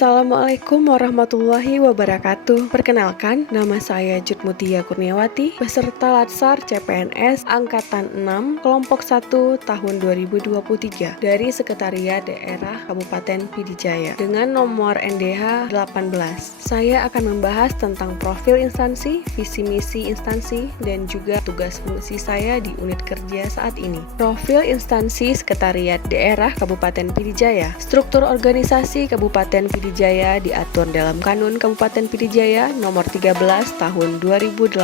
Assalamualaikum warahmatullahi wabarakatuh. Perkenalkan, nama saya Jutmutia Kurniawati, peserta Latsar CPNS Angkatan 6, Kelompok 1 tahun 2023 dari Sekretariat Daerah Kabupaten Pidijaya dengan nomor NDH 18. Saya akan membahas tentang profil instansi, visi misi instansi, dan juga tugas fungsi saya di unit kerja saat ini. Profil instansi Sekretariat Daerah Kabupaten Pidijaya. Struktur organisasi Kabupaten Pidijaya diatur dalam Kanun Kabupaten Pidijaya nomor 13 tahun 2008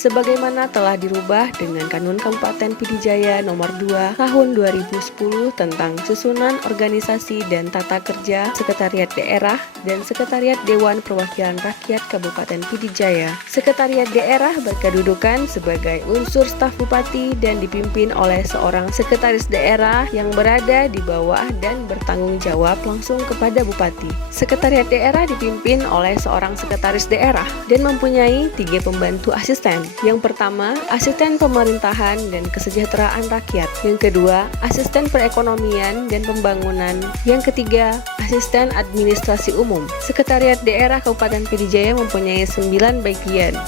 sebagaimana telah dirubah dengan Kanun Kabupaten Pidijaya nomor 2 tahun 2010 tentang susunan organisasi dan tata kerja Sekretariat Daerah dan Sekretariat Dewan Perwakilan Rakyat Kabupaten Pidijaya. Sekretariat Daerah berkedudukan sebagai unsur staf bupati dan dipimpin oleh seorang sekretaris daerah yang berada di bawah dan bertanggung jawab langsung kepada bupati. Sekretariat daerah dipimpin oleh seorang sekretaris daerah dan mempunyai 3 pembantu asisten. Yang pertama, asisten pemerintahan dan kesejahteraan rakyat. Yang kedua, asisten perekonomian dan pembangunan. Yang ketiga, asisten administrasi umum. Sekretariat daerah Kabupaten Pidijaya mempunyai 9 bagian.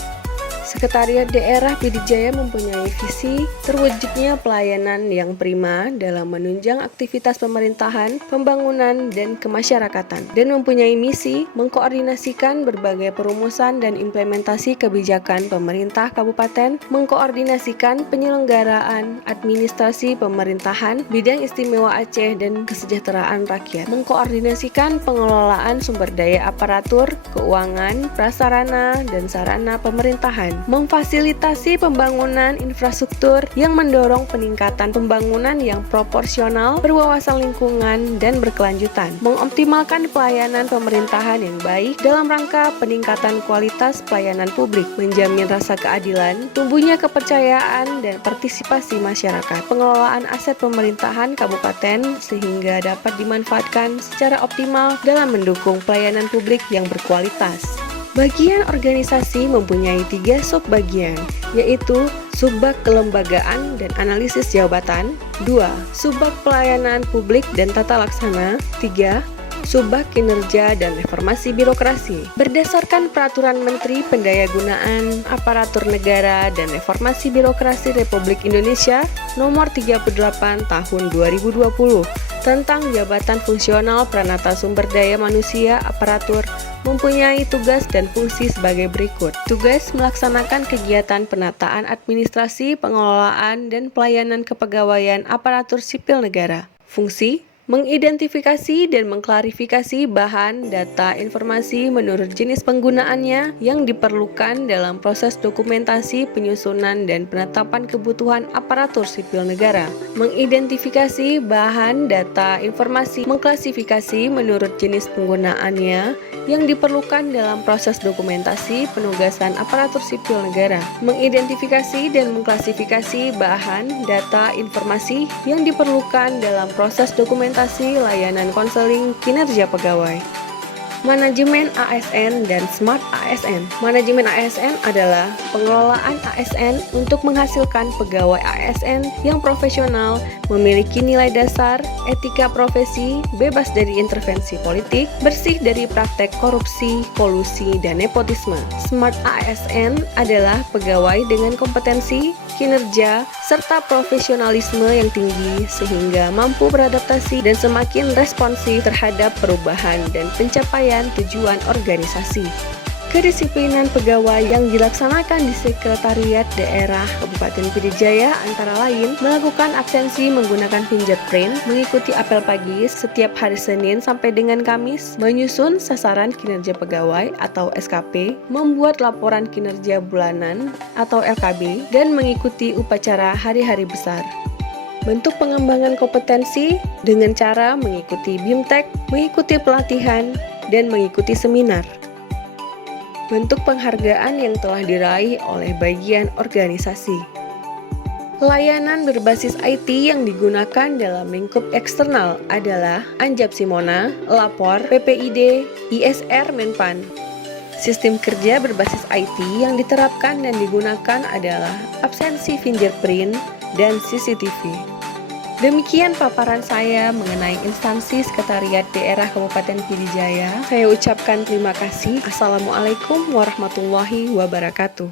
Sekretariat Daerah Pidijaya mempunyai visi terwujudnya pelayanan yang prima dalam menunjang aktivitas pemerintahan, pembangunan, dan kemasyarakatan, dan mempunyai misi mengkoordinasikan berbagai perumusan dan implementasi kebijakan pemerintah kabupaten, mengkoordinasikan penyelenggaraan administrasi pemerintahan, bidang istimewa Aceh dan kesejahteraan rakyat, mengkoordinasikan pengelolaan sumber daya aparatur, keuangan, prasarana, dan sarana pemerintahan, memfasilitasi pembangunan infrastruktur yang mendorong peningkatan pembangunan yang proporsional, berwawasan lingkungan, dan berkelanjutan, mengoptimalkan pelayanan pemerintahan yang baik dalam rangka peningkatan kualitas pelayanan publik, menjamin rasa keadilan, tumbuhnya kepercayaan dan partisipasi masyarakat, pengelolaan aset pemerintahan kabupaten sehingga dapat dimanfaatkan secara optimal dalam mendukung pelayanan publik yang berkualitas. Bagian organisasi mempunyai 3 subbagian, yaitu Subbag Kelembagaan dan Analisis Jabatan, 2. Subbag Pelayanan Publik dan Tata Laksana, 3. Subbag Kinerja dan Reformasi Birokrasi. Berdasarkan Peraturan Menteri Pendayagunaan Aparatur Negara dan Reformasi Birokrasi Republik Indonesia Nomor 38 Tahun 2020 tentang Jabatan Fungsional Pranata Sumber Daya Manusia Aparatur mempunyai tugas dan fungsi sebagai berikut. Tugas melaksanakan kegiatan penataan administrasi, pengelolaan, dan pelayanan kepegawaian aparatur sipil negara. Fungsi mengidentifikasi dan mengklarifikasi bahan, data, informasi menurut jenis penggunaannya yang diperlukan dalam proses dokumentasi, penyusunan, dan penetapan kebutuhan aparatur sipil negara. Mengidentifikasi bahan, data, informasi, mengklasifikasi menurut jenis penggunaannya yang diperlukan dalam proses dokumentasi penugasan aparatur sipil negara. Mengidentifikasi dan mengklasifikasi bahan, data, informasi yang diperlukan dalam proses dokumentasi layanan konseling kinerja pegawai. Manajemen ASN dan Smart ASN. Manajemen ASN adalah pengelolaan ASN untuk menghasilkan pegawai ASN yang profesional, memiliki nilai dasar, etika profesi, bebas dari intervensi politik, bersih dari praktek korupsi, kolusi, dan nepotisme. Smart ASN adalah pegawai dengan kompetensi, kinerja, serta profesionalisme yang tinggi sehingga mampu beradaptasi dan semakin responsif terhadap perubahan dan pencapaian tujuan organisasi. Kedisiplinan pegawai yang dilaksanakan di Sekretariat Daerah Kabupaten Pidijaya antara lain melakukan absensi menggunakan fingerprint, mengikuti apel pagi setiap hari Senin sampai dengan Kamis, menyusun sasaran kinerja pegawai atau SKP, membuat laporan kinerja bulanan atau LKB, dan mengikuti upacara hari-hari besar. Bentuk pengembangan kompetensi dengan cara mengikuti BIMTEK, mengikuti pelatihan, dan mengikuti seminar. Bentuk penghargaan yang telah diraih oleh bagian organisasi. Layanan berbasis IT yang digunakan dalam lingkup eksternal adalah Anjab Simona, Lapor, PPID, ISR Menpan. Sistem kerja berbasis IT yang diterapkan dan digunakan adalah absensi fingerprint dan CCTV. Demikian paparan saya mengenai instansi sekretariat daerah Kabupaten Pidijaya. Saya ucapkan terima kasih. Assalamualaikum warahmatullahi wabarakatuh.